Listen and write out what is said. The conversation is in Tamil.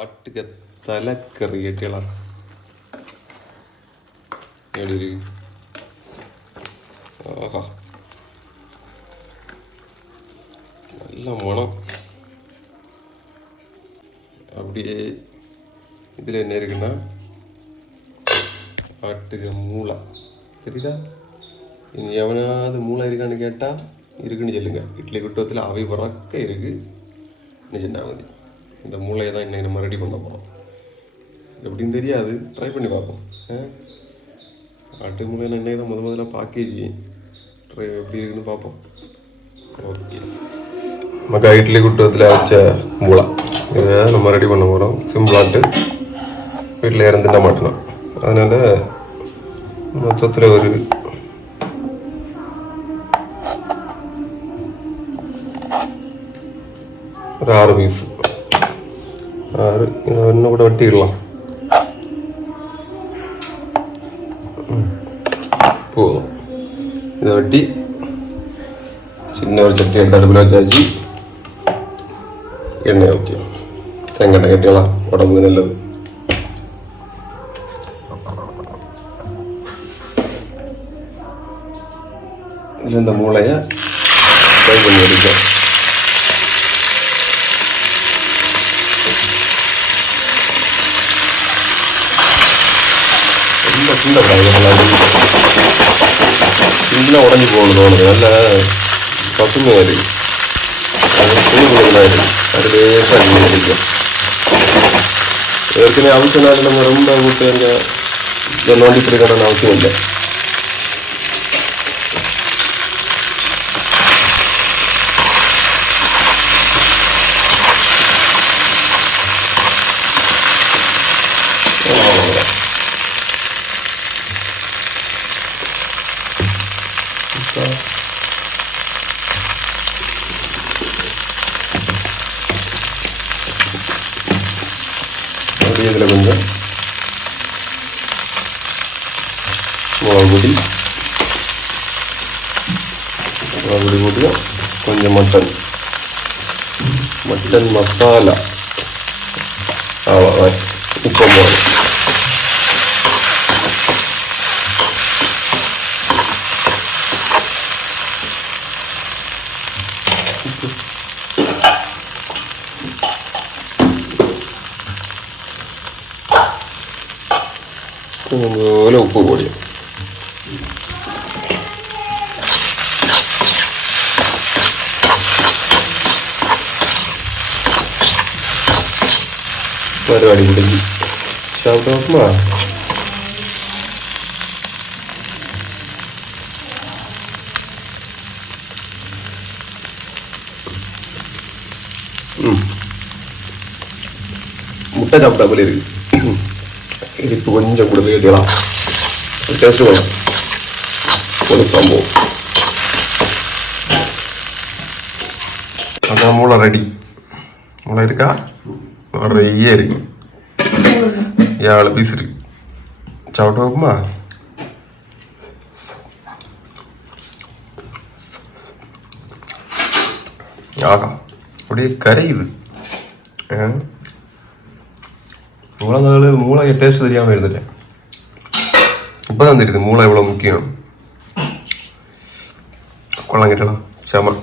ആട്ടുക തലക്കറി കേട്ടികളാ ആഹാ നല്ല മണം. அப்படியே இதில் என்ன இருக்குன்னா ஆட்டுக மூளை தெரியுதா? இனி எவனாவது மூளை இருக்கான்னு கேட்டால் இருக்குன்னு சொல்லுங்க. இட்லி குட்டத்தில் அவை பறக்க இருக்குது சொன்னாமதி. இந்த மூளையை தான் இன்னைக்கு நம்ம ரெடி பண்ண போகிறோம். எப்படின்னு தெரியாது, ட்ரை பண்ணி பார்ப்போம். ஆட்டு மூளை இன்னைக்கு தான் முதல்ல பாக்கேஜ் ட்ரை எப்படி இருக்குன்னு பார்ப்போம். ஓகே, மக்கா இட்லி குட்டத்தில் வச்ச மூளை இதை நம்ம ரெடி பண்ண போகிறோம். சிம்பிளாட்டு வீட்டில் இறந்துட்ட மாட்டோம். அதனால் மொத்தத்தில் ஒரு 6 பீஸ். 6 இதை இன்னும் கூட வெட்டிடலாம். போதும். இதை வெட்டி சின்ன ஒரு சட்டி எடுத்து அடுப்பில் வச்சாச்சு. எண்ணெய் ஊற்றி தேங்காய் எண்ணெய் கட்டிடலாம், உடம்புக்கு நல்லது. இதில் இந்த மூளையை ஃப்ரை பண்ணி எடுக்கிறோம். ரொம்ப சின்ன சின்ன உடஞ்சி போகணும் தோணுது. நல்ல பசுமையாக இருக்குது, அது லேசாக அடிக்கும். ஏற்கனவே அவசியம் நம்ம ரொம்ப விட்டு எங்கள் நோண்டி பிடிக்கணும்னு அவசியம் இல்லை. அப்படியே இதில் கொஞ்சம் மிளகுடி போட்டு கொஞ்சம் மட்டன் மசாலா அவ்வளோ உப்பு പോലെ ഉപ്പ് പൊടി പരിപാടി കുടിക്ക് ഷൗട്ടാക്കുമ്പോ முட்டை சாப்பிட்டா போல இருக்கு. இனிப்பு கொஞ்சம் கூட கேட்கலாம், டேஸ்ட் வேணும். ஒரு சம்பவம். அதான் மூளை ரெடி. மூளை இருக்கா? நிறைய இருக்கு. 7 பீஸ் இருக்கு. சாப்பிட்டு வைக்குமா? ஆகா, அப்படியே கரையுது. மூளை டேஸ்ட் தெரியாமல் இருந்துட்டேன். இப்போதான் தெரியுது மூளை எவ்வளோ முக்கியம். கொள்ளம் கிட்டலாம் செம.